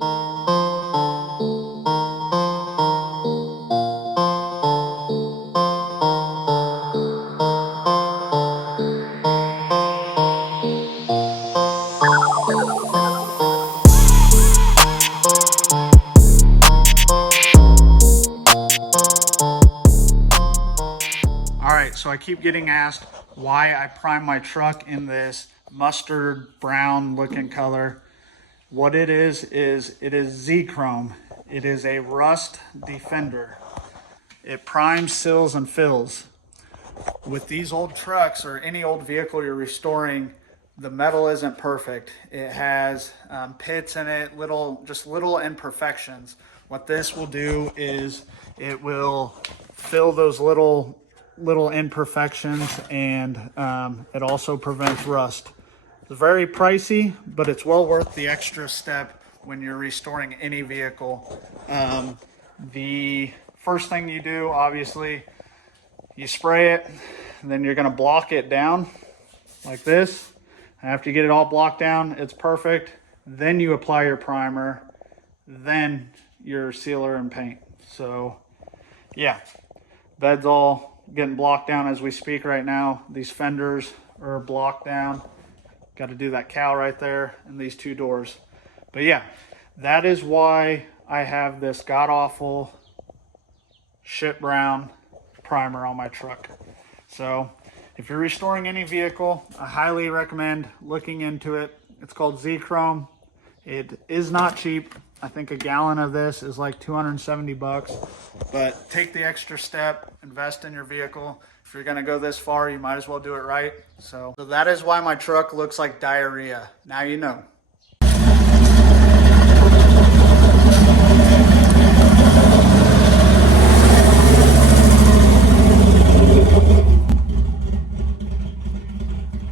All right, so I keep getting asked why I prime my truck in this mustard brown looking color. What it is it is Z-Chrome. It is a rust defender. It primes, seals, and fills. With these old trucks or any old vehicle you're restoring, the metal isn't perfect. It has pits in it, just little imperfections. What this will do is it will fill those little imperfections, and it also prevents rust. It's very pricey, but it's well worth the extra step when you're restoring any vehicle. The first thing you do, obviously, you spray it, and then you're going to block it down like this. After you get it all blocked down, it's perfect. Then you apply your primer, then your sealer and paint. So yeah, bed's all getting blocked down as we speak right now. These fenders are blocked down. Got to do that cowl right there and these two doors. But yeah, that is why I have this god-awful shit brown primer on my truck. So if you're restoring any vehicle, I highly recommend looking into it. It's called Z-Chrome. It is not cheap. I think a gallon of this is like 270 bucks, but take the extra step, invest in your vehicle. If you're gonna go this far, you might as well do it right. So that is why my truck looks like diarrhea. Now you know.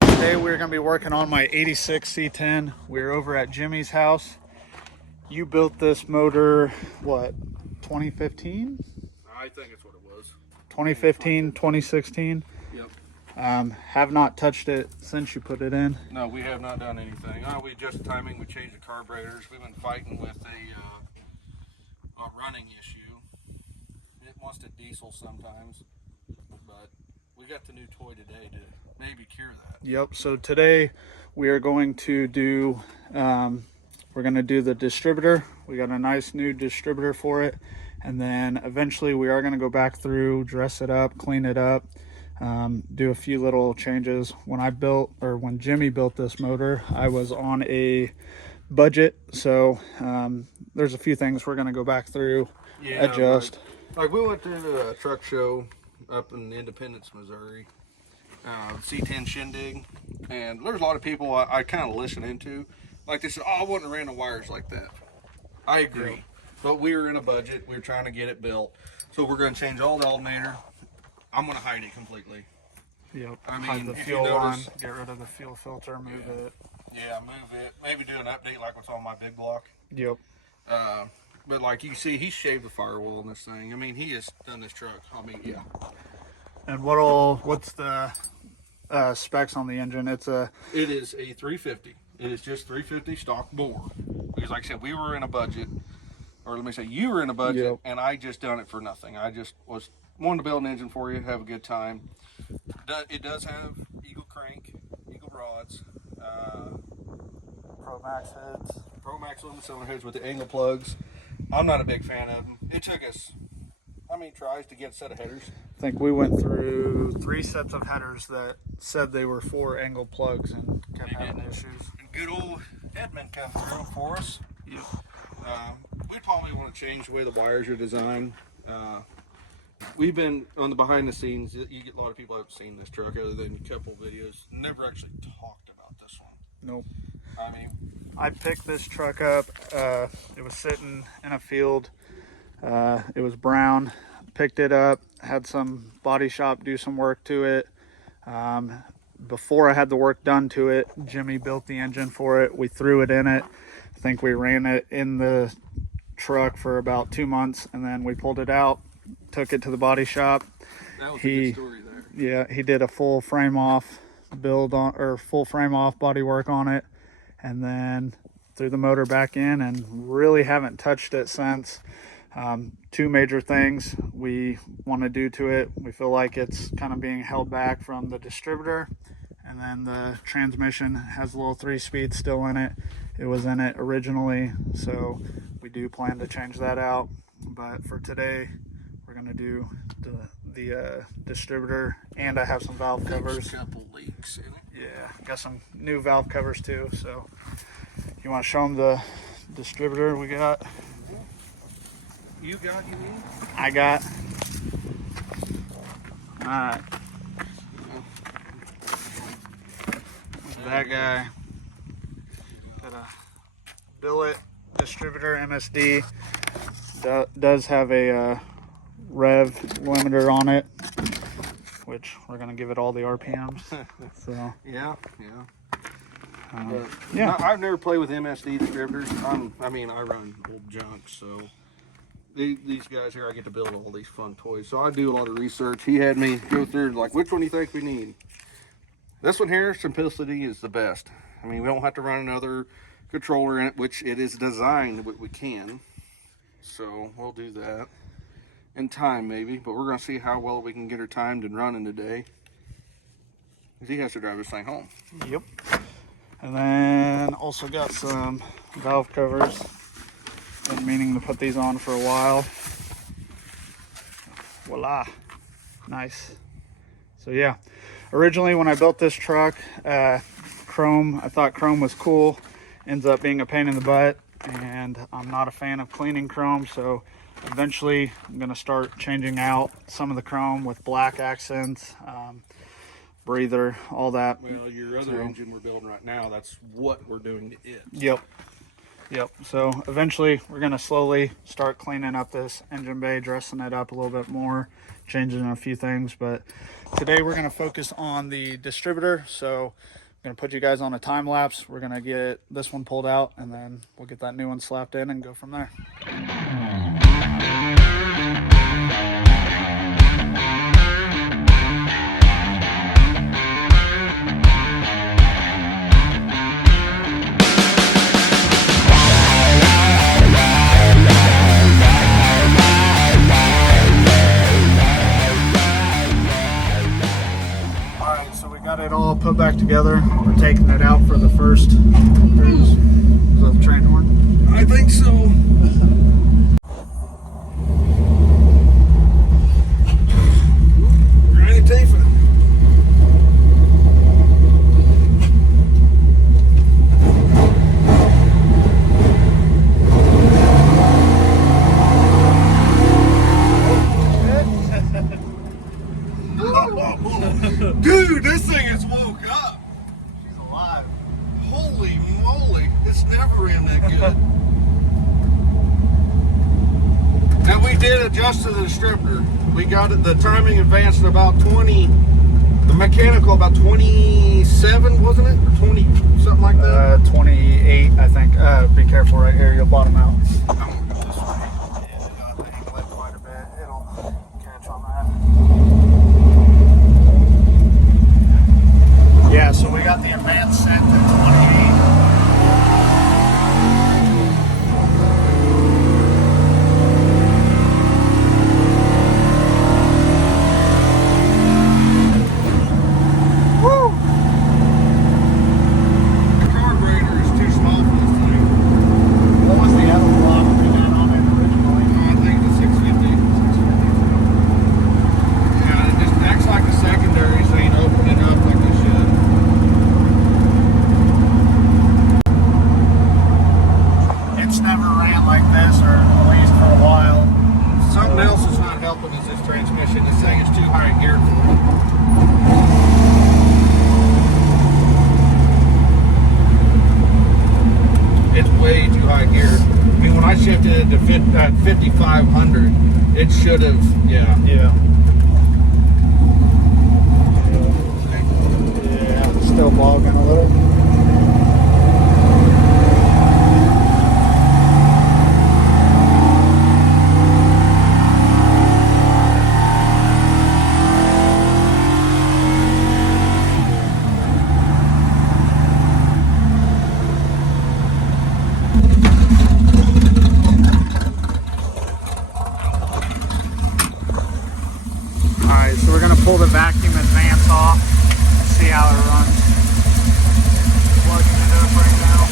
Today we're gonna be working on my 86 C10. We're over at Jimmy's house. You built this motor, what, 2015? I think it's what it was. 2015, 2016? Yep. Have not touched it since you put it in. No, we have not done anything. We just timing. We changed the carburetors. We've been fighting with a running issue. It wants to diesel sometimes, but we got the new toy today to maybe cure that. Yep. So today we are going to do we're going to do the distributor. We got a nice new distributor for it, and then eventually we are going to go back through, dress it up, clean it up, do a few little changes. When Jimmy built this motor, I was on a budget, so there's a few things we're going to go back through, adjust. Like we went to the truck show up in Independence, Missouri, C10 shindig, and there's a lot of people I kind of listen into. Like they said, oh, I wouldn't have ran the wires like that. I agree. Yep. But we were in a budget. We were trying to get it built. So we're going to change all the alternator. I'm going to hide it completely. Yep. I mean, hide the fuel line, get rid of the fuel filter, move it. Yeah, move it. Maybe do an update like what's on my big block. Yep. But like you see, he shaved the firewall in this thing. I mean, he has done this truck. I mean, yeah. And what's the specs on the engine? It is a 350. It is just 350 stock bore. Because like I said, we were in a budget, or let me say you were in a budget, yep. And I just done it for nothing. I just wanted to build an engine for you, have a good time. It does have Eagle crank, Eagle rods, Pro Max heads. Pro Max aluminum cylinder heads with the angle plugs. I'm not a big fan of them. It took us how many tries to get a set of headers? I think we went through 3 sets of headers that said they were 4 angle plugs and kept having issues. And good old Edmund come through for us. Yep. We'd probably want to change the way the wires are designed. We've been on the behind the scenes. You get a lot of people haven't seen this truck other than a couple videos. Never actually talked about this one. Nope. I mean, I picked this truck up. It was sitting in a field. It was brown. Picked it up, had some body shop do some work to it. Before I had the work done to it, Jimmy built the engine for it. We threw it in it. I think we ran it in the truck for about 2 months, and then we pulled it out, took it to the body shop. That was a good story there. Yeah, he did a full frame off body work on it, and then threw the motor back in and really haven't touched it since. Two major things we want to do to it. We feel like it's kind of being held back from the distributor, and then the transmission has a little 3-speed still in it. It was in it originally, so we do plan to change that out. But for today, we're going to do the distributor, and I have some valve covers. There's a couple leaks in it. Yeah, got some new valve covers too. So you want to show them the distributor we got? You mean? I got. All right. That guy. Got a billet distributor MSD. Does have a rev limiter on it, which we're gonna give it all the RPMs. So Yeah. yeah. I've never played with MSD distributors. I run old junk, so these guys here, I get to build all these fun toys. So I do a lot of research. He had me go through, like, which one do you think we need? This one here, simplicity is the best. I mean, we don't have to run another controller in it, which it is designed, but we can. So we'll do that in time, maybe. But we're going to see how well we can get her timed and running today. He has to drive this thing home. Yep. And then also got some valve covers. Been meaning to put these on for a while. Voila. Nice. So yeah, originally when I built this truck, chrome, I thought chrome was cool. Ends up being a pain in the butt, and I'm not a fan of cleaning chrome, so eventually I'm going to start changing out some of the chrome with black accents, breather, all that. Well, your other engine we're building right now, that's what we're doing to it. Yep. So eventually we're going to slowly start cleaning up this engine bay, dressing it up a little bit more, changing a few things. But today we're going to focus on the distributor. So I'm going to put you guys on a time lapse. We're going to get this one pulled out, and then we'll get that new one slapped in and go from there. Got it all put back together. We're taking it out for the first. Is that the train horn? I think so. Granny Tifa. Dude, this thing has woke up. She's alive. Holy moly, it's never in that good. Now we did adjust to the distributor. We got it, the timing advanced to about 20, the mechanical about 27, wasn't it? Or 20, something like that? 28, I think. Be careful right here, you'll bottom out. I'm gonna go this way. Yeah, got the angle quite a bit. It'll catch on that. Yeah, so we got the advanced set to 28. Woo! The carburetor is too small for this thing. What was the other block we had on it originally? I think it's 650. Yeah, it just acts like a secondary, so you can open it up like it should. It's never ran like this, or at least for a while. Something else is not helping is this transmission. This thing is too high in gear for it. It's way too high gear. I mean, when I shifted it to 5,500, it should have, yeah. Yeah. Yeah, still bogging a little. the vacuum advance off and see how it runs. Plugging it up right now.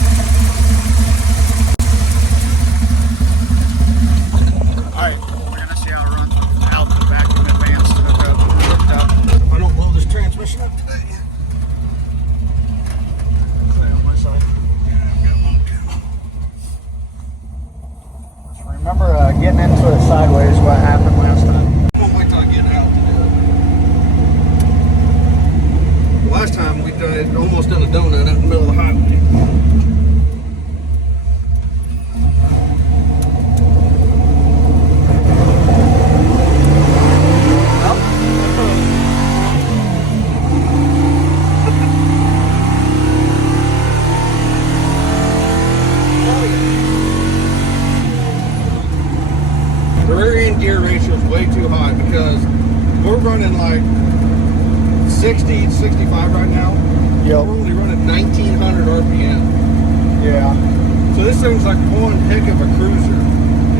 Alright, we're going to see how it runs without the vacuum advance hooked up. I don't blow this transmission up today. Stay on my side. Remember getting into it sideways, what happened last time? I'm gonna wait till I get out to do it. Last time we almost done a donut out in the middle of the highway. The rear end gear ratio is way too high because we're running like 60, 65 right now. Yep. We're only running 1900 RPM. Yeah. So this thing's like one heck of a cruiser.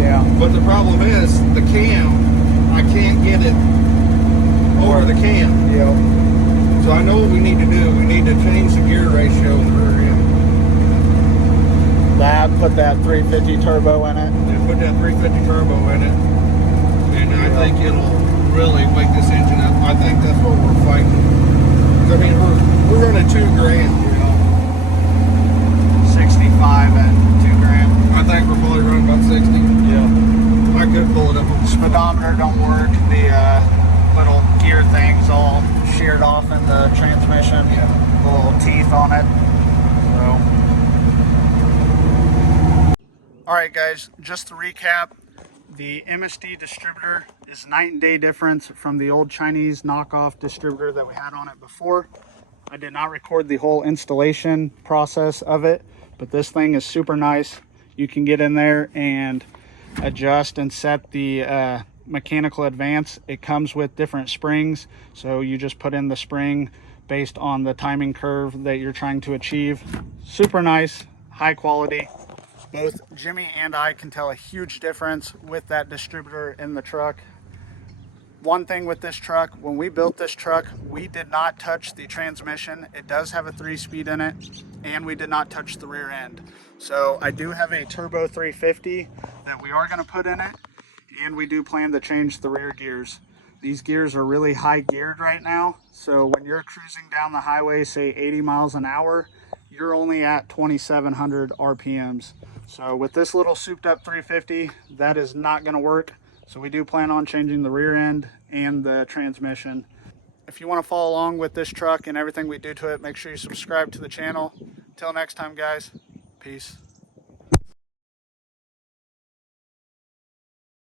Yeah. But the problem is the cam, I can't get it over the cam. Yep. So I know what we need to do. We need to change the gear ratio in the rear end. Put that 350 turbo in it. And put that 350 turbo in it. And I think it'll really wake this engine up. I think that's what we're fighting. 'Cause I mean, we're running $2,000, you know. 65 at $2,000. I think we're probably running about 60. Yeah. I could pull it up on the Speedometer don't work. The little gear thing's all sheared off in the transmission. Yeah. Little teeth on it. So. Alright guys, just to recap, the MSD distributor is night and day difference from the old Chinese knockoff distributor that we had on it before. I did not record the whole installation process of it, but this thing is super nice. You can get in there and adjust and set the mechanical advance. It comes with different springs, so you just put in the spring based on the timing curve that you're trying to achieve. Super nice, high quality. Both Jimmy and I can tell a huge difference with that distributor in the truck. One thing with this truck, when we built this truck, we did not touch the transmission. It does have a 3-speed in it, and we did not touch the rear end. So I do have a turbo 350 that we are going to put in it, and we do plan to change the rear gears. These gears are really high geared right now, so when you're cruising down the highway, say 80 miles an hour, you're only at 2,700 RPMs. So with this little souped up 350, that is not going to work. So we do plan on changing the rear end and the transmission. If you want to follow along with this truck and everything we do to it, make sure you subscribe to the channel. Until next time, guys, peace.